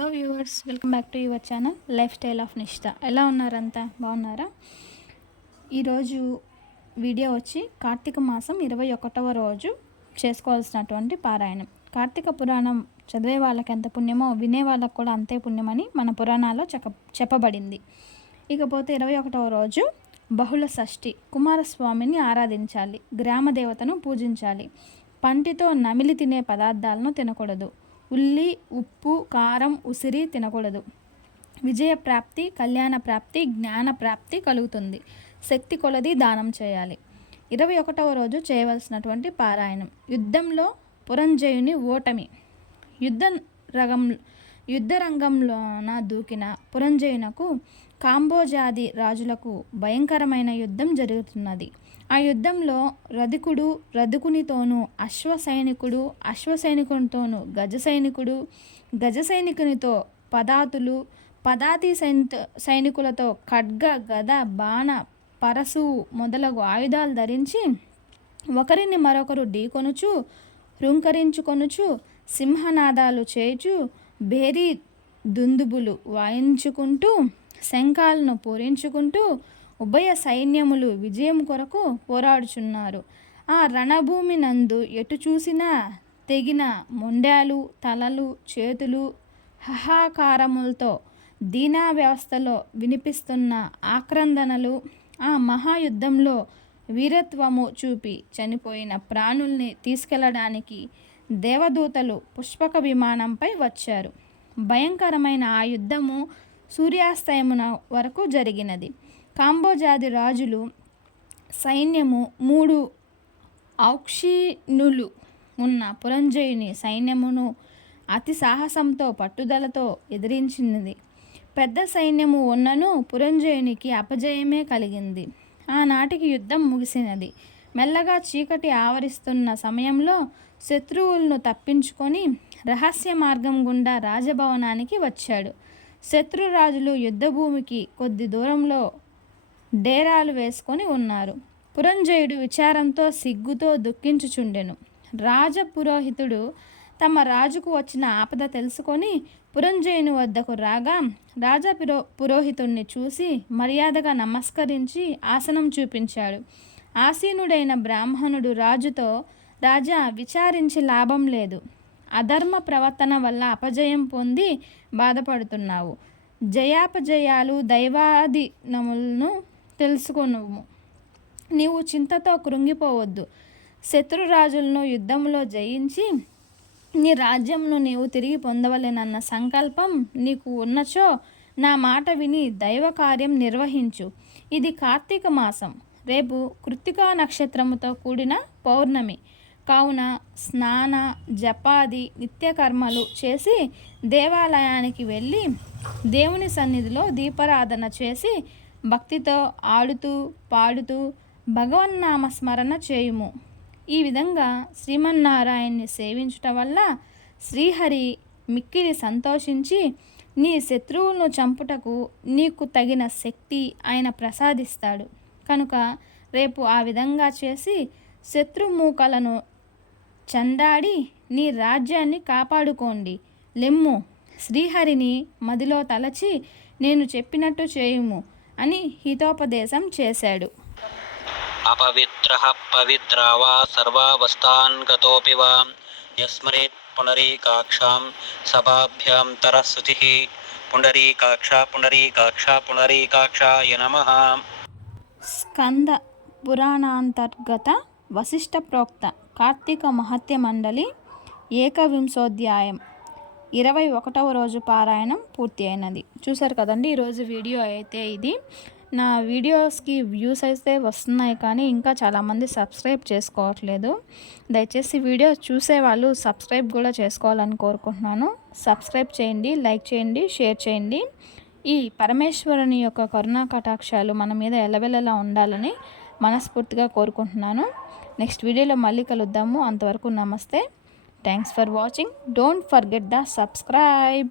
Hello viewers, welcome back to your channel life style of నిష్ట. ఎలా ఉన్నారంతా? బాగున్నారా? ఈరోజు video వచ్చి కార్తీక మాసం 21వ రోజు చేసుకోవాల్సినటువంటి పారాయణం. కార్తీక పురాణం చదివే వాళ్ళకి ఎంత పుణ్యమో వినే వాళ్ళకు కూడా అంతే పుణ్యమని మన పురాణాల్లో చెప్పబడింది. ఇకపోతే 21వ రోజు బహుళ షష్ఠి, కుమారస్వామిని ఆరాధించాలి, గ్రామ దేవతను పూజించాలి, పంటితో నమిలి తినే పదార్థాలను తినకూడదు, ఉల్లి, ఉప్పు, కారం, ఉసిరి తినకూడదు. విజయ ప్రాప్తి, కళ్యాణ ప్రాప్తి, జ్ఞాన ప్రాప్తి కలుగుతుంది. శక్తి కొలది దానం చేయాలి. 21వ రోజు చేయవలసినటువంటి పారాయణం. యుద్ధంలో పురంజయుని ఓటమి. యుద్ధరంగంలోన దూకిన పురంజయునకు కాంబోజాది రాజులకు భయంకరమైన యుద్ధం జరుగుతున్నది. ఆ యుద్ధంలో రధికునితోనూ అశ్వసైనికునితోనూ గజసైనికునితో పదాతి సైనికులతో ఖడ్గ, గద, బాణ, పరశువు మొదలగు ఆయుధాలు ధరించి ఒకరిని మరొకరు ఢీకొనుచు, హృంకరించుకొనుచు, సింహనాదాలు చేయుచు, భేరీ దుందుబులు వాయించుకుంటూ, శంఖాలను పూరించుకుంటూ ఉభయ సైన్యములు విజయం కొరకు పోరాడుచున్నారు. ఆ రణభూమి నందు ఎటు చూసినా తెగిన మొండాలు, తలలు, చేతులు, హాహాకారములతో దీనా వ్యవస్థలో వినిపిస్తున్న ఆక్రందనలు, ఆ మహాయుద్ధంలో వీరత్వము చూపి చనిపోయిన ప్రాణుల్ని తీసుకెళ్లడానికి దేవదూతలు పుష్పక విమానంపై వచ్చారు. భయంకరమైన ఆ యుద్ధము సూర్యాస్తయమున వరకు జరిగినది. కాంబోజాది రాజులు సైన్యము 3 ఔక్షిణులు ఉన్న పురంజయుని సైన్యమును అతి సాహసంతో పట్టుదలతో ఎదిరించినది. పెద్ద సైన్యము ఉన్నను పురంజయునికి అపజయమే కలిగింది. ఆనాటికి యుద్ధం ముగిసినది. మెల్లగా చీకటి ఆవరిస్తున్న సమయంలో శత్రువులను తప్పించుకొని రహస్య మార్గం గుండా రాజభవనానికి వచ్చాడు. శత్రురాజులు యుద్ధభూమికి కొద్ది దూరంలో డేరాలు వేసుకొని ఉన్నారు. పురంజయుడు విచారంతో సిగ్గుతో దుఃఖించుచుండెను. రాజపురోహితుడు తమ రాజుకు వచ్చిన ఆపద తెలుసుకొని పురంజయుని వద్దకు రాగా పురోహితుణ్ణి చూసి మర్యాదగా నమస్కరించి ఆసనం చూపించాడు. ఆసీనుడైన బ్రాహ్మణుడు రాజుతో, రాజా, విచారించి లాభం లేదు. అధర్మ ప్రవర్తన వల్ల అపజయం పొంది బాధపడుతున్నావు. జయాపజయాలు దైవాధీనములను తెలుసుకొనుము. నీవు చింతతో కృంగిపోవద్దు. శత్రురాజులను యుద్ధంలో జయించి నీ రాజ్యంను నీవు తిరిగి పొందవలెనన్న సంకల్పం నీకు ఉన్నచో నా మాట విని దైవ కార్యం నిర్వహించు. ఇది కార్తీక మాసం. రేపు కృత్తికా నక్షత్రముతో కూడిన పౌర్ణమి కావున స్నాన జపాది నిత్యకర్మలు చేసి దేవాలయానికి వెళ్ళి దేవుని సన్నిధిలో దీపారాధన చేసి భక్తితో ఆడుతూ పాడుతూ భగవన్నామ స్మరణ చేయుము. ఈ విధంగా శ్రీమన్నారాయణ్ణి సేవించుట వల్ల శ్రీహరి మిక్కిలి సంతోషించి నీ శత్రువులను చంపుటకు నీకు తగిన శక్తి ఆయన ప్రసాదిస్తాడు. కనుక రేపు ఆ విధంగా చేసి శత్రుమూకలను చండాడి నీ రాజ్యాన్ని కాపాడుకోండి. లెమ్ము, శ్రీహరిని మదిలో తలచి నేను చెప్పినట్టు చేయుము అని హితోపదేశం చేశాడు. అపవిత్రః పవిత్రా వా సర్వావస్థాన్ గతోపి వా యస్మరేత్ పునరీకాక్షాం సభాభ్యాం తరఃశుచిః. పుండరీకాక్ష పుండరీకాక్ష పుండరీకాక్షాయ నమః. స్కంద పురాణాంతర్గత వశిష్ఠ ప్రోక్త కార్తీక మహత్య మండలి ఏకవింశోధ్యాయం 21వ రోజు పారాయణం పూర్తి అయినది. చూసారు కదండి, ఈరోజు వీడియో అయితే ఇది. నా వీడియోస్కి వ్యూస్ అయితే వస్తున్నాయి కానీ ఇంకా చాలామంది సబ్స్క్రైబ్ చేసుకోవట్లేదు. దయచేసి వీడియో చూసేవాళ్ళు సబ్స్క్రైబ్ కూడా చేసుకోవాలని కోరుకుంటున్నాను. సబ్స్క్రైబ్ చేయండి, లైక్ చేయండి, షేర్ చేయండి. ఈ పరమేశ్వరుని యొక్క కరుణా కటాక్షాలు మన మీద ఎల్లవెల్లలా ఉండాలని మనస్ఫూర్తిగా కోరుకుంటున్నాను. నెక్స్ట్ వీడియోలో మళ్ళీ కలుద్దాము. అంతవరకు నమస్తే. Thanks for watching. Don't forget the subscribe.